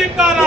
ಧಿಕ್ಕಾರ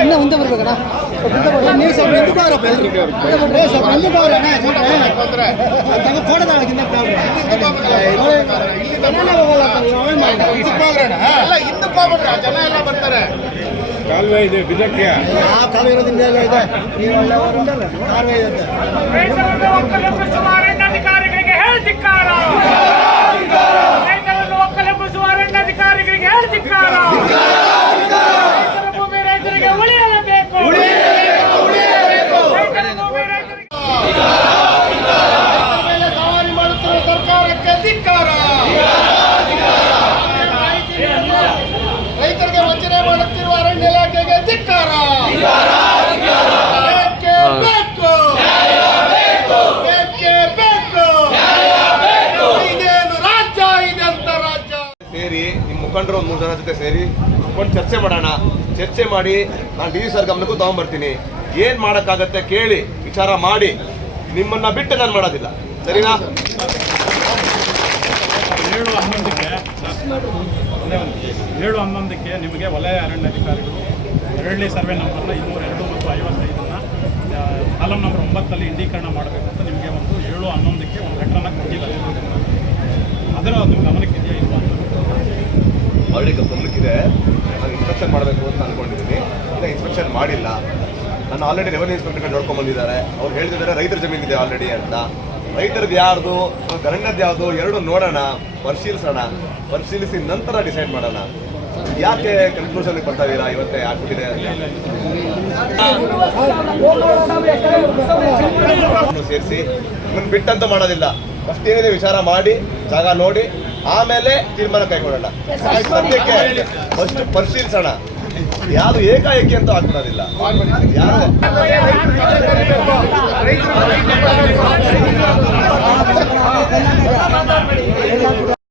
ಇನ್ನ ಮುಂದೆ ಬರ್ಬೇಕಣ್ಣ ಸ್ವಲ್ಪ ಮುಂದೆ ಬರ್ಬೇಕು. ನೀವು ಸ್ವಲ್ಪ ಹಿಂದಕ್ಕೆ ಹೋಗ್ರಪ್ಪ ಎಲ್ರು. ಮುಂದೆ ಬರ್ರಿ, ಸ್ವಲ್ಪ ಮುಂದಕ್ಕೆ ಹೋಗ್ರಿ ಅಣ್ಣ, ಜೊತೆ. ತಗೋ ಫೋಟೋದ ಹಿಂದೆ ತಗೊಳ್ರಿ. ಜನ ಹೋಗಲ್ಲ ಅಂತ ನೀವು ಅವಾಯ್ಡ್ ಮಾಡಿ. ಅಲ್ಲ ಹಿಂದಕ್ಕೆ ಹೋಗ್ಬಿಟ್ರೆ ಜನ ಎಲ್ಲ ಬರ್ತಾರೆ ಕಾಲುವೆ ಇದೆ ಬಿಜಕ್ಕೆ ಆ ಕಾಲು ಇರೋದ್ರಿಂದ ಎಲ್ಲ ಇದೆ ನೀವು ಒಳ್ಳೆ ಊರಿಂದಲ್ಲ, ಕಾಲುವೆ ಇದೆ. ಅರಣ್ಯಾಧಿಕಾರಿಗಳಿಗೆ ಹೇಳಿ ಧಿಕ್ಕಾರ ರೈತರ ಭೂಮಿ ರೈತರಿಗೆ ಉಳಿಯಲೇಬೇಕು. ಭೂಮಿ ರೈತರಿಗೆ ಮಾಡುತ್ತಿರುವ ಸರ್ಕಾರಕ್ಕೆ ಧಿಕ್ಕಾರ ರೈತರಿಗೆ ವಂಚನೆ ಮಾಡುತ್ತಿರುವ ಅರಣ್ಯ ಇಲಾಖೆಗೆ ಧಿಕ್ಕಾರ ಮುಖಂಡರು ಒಂದು ಮೂರು ಜನ ಜೊತೆ ಸೇರಿ ಒಂದು ಚರ್ಚೆ ಮಾಡೋಣ. ಚರ್ಚೆ ಮಾಡಿ ನಾನು ಡಿ ವಿ ಸರ್ ಗಮನಕ್ಕೂ ತೊಗೊಂಬರ್ತೀನಿ. ಏನು ಮಾಡೋಕ್ಕಾಗತ್ತೆ ಕೇಳಿ, ವಿಚಾರ ಮಾಡಿ. ನಿಮ್ಮನ್ನು ಬಿಟ್ಟು ನಾನು ಮಾಡೋದಿಲ್ಲ. ಸರಿನಾ? ಏಳು ಹನ್ನೊಂದಕ್ಕೆ ಏಳು ಹನ್ನೊಂದಕ್ಕೆ ನಿಮಗೆ ವಲಯ ಅರಣ್ಯಾಧಿಕಾರಿಗಳು ಎರಡನೇ ಸರ್ವೆ ನಂಬರ್ನ ಇನ್ನೂರ ಎರಡು ಮತ್ತು ಐವತ್ತೈದನ್ನು ಕಾಲಂ ನಂಬರ್ ಒಂಬತ್ತಲ್ಲಿ ಇಂಡೀಕರಣ ಮಾಡಬೇಕು ಅಂತ ನಿಮಗೆ ಒಂದು ಏಳು ಹನ್ನೊಂದಕ್ಕೆ ಒಂದು ಲೆಟ್ರನ್ನ ಕೊಟ್ಟಿಲ್ಲ ಅದರ ಒಂದು ಗಮನಕ್ಕೆ ಇದೆಯಾ ಇಲ್ವಾ? ಅಂತ ಪಬ್ಲಿಕ್ ಇದೆ ನಾನು ಇನ್ಸ್ಪೆಕ್ಷನ್ ಮಾಡಬೇಕು ಅಂತ ಅನ್ಕೊಂಡಿದ್ದೀನಿ ಇಲ್ಲ ಇನ್ಸ್ಪೆಕ್ಷನ್ ಮಾಡಿಲ್ಲ. ನಾನು ಆಲ್ರೆಡಿ ರೆವೆನ್ಯೂ ಇನ್ಸ್ಪೆಕ್ಟರ್ ನೋಡ್ಕೊಂಡು ಬಂದಿದ್ದಾರೆ. ಅವ್ರು ಹೇಳ್ತಿದ್ದಾರೆ ರೈತರ ಜಮೀನಿದೆ ಆಲ್ರೆಡಿ ಅಂತ. ರೈತರದ್ದು ಯಾರ್ದು? ಅರಣ್ಯದ್ದು ಯಾವುದು ಎರಡು ನೋಡೋಣ, ಪರಿಶೀಲಿಸೋಣ, ಪರಿಶೀಲಿಸಿ ನಂತರ ಡಿಸೈಡ್ ಮಾಡೋಣ. ಯಾಕೆ ಕನ್ಕ್ಲೂಷನ್ಗೆ ಬರ್ತಾ ಇದ್ದೀರಾ ಇವತ್ತೇ? ಆಗ್ಬಿಟ್ಟಿದೆ ಸೇರಿಸಿ. ನಿಮ್ಮನ್ನು ಬಿಟ್ಟಂತ ಮಾಡೋದಿಲ್ಲ. ಫಸ್ಟ್ ಏನಿದೆ ವಿಚಾರ ಮಾಡಿ, ಜಾಗ ನೋಡಿ. ಆಮೇಲೆ ತೀರ್ಮಾನ ಕೈಗೊಳ್ಳೋಣ. ಸದ್ಯಕ್ಕೆ ಫಸ್ಟ್ ಪರಿಶೀಲಿಸೋಣ. ಯಾರು ಏಕಾಏಕಿ ಅಂತ ಆಗ್ಬಿಡೋದಿಲ್ಲ. ಯಾರು?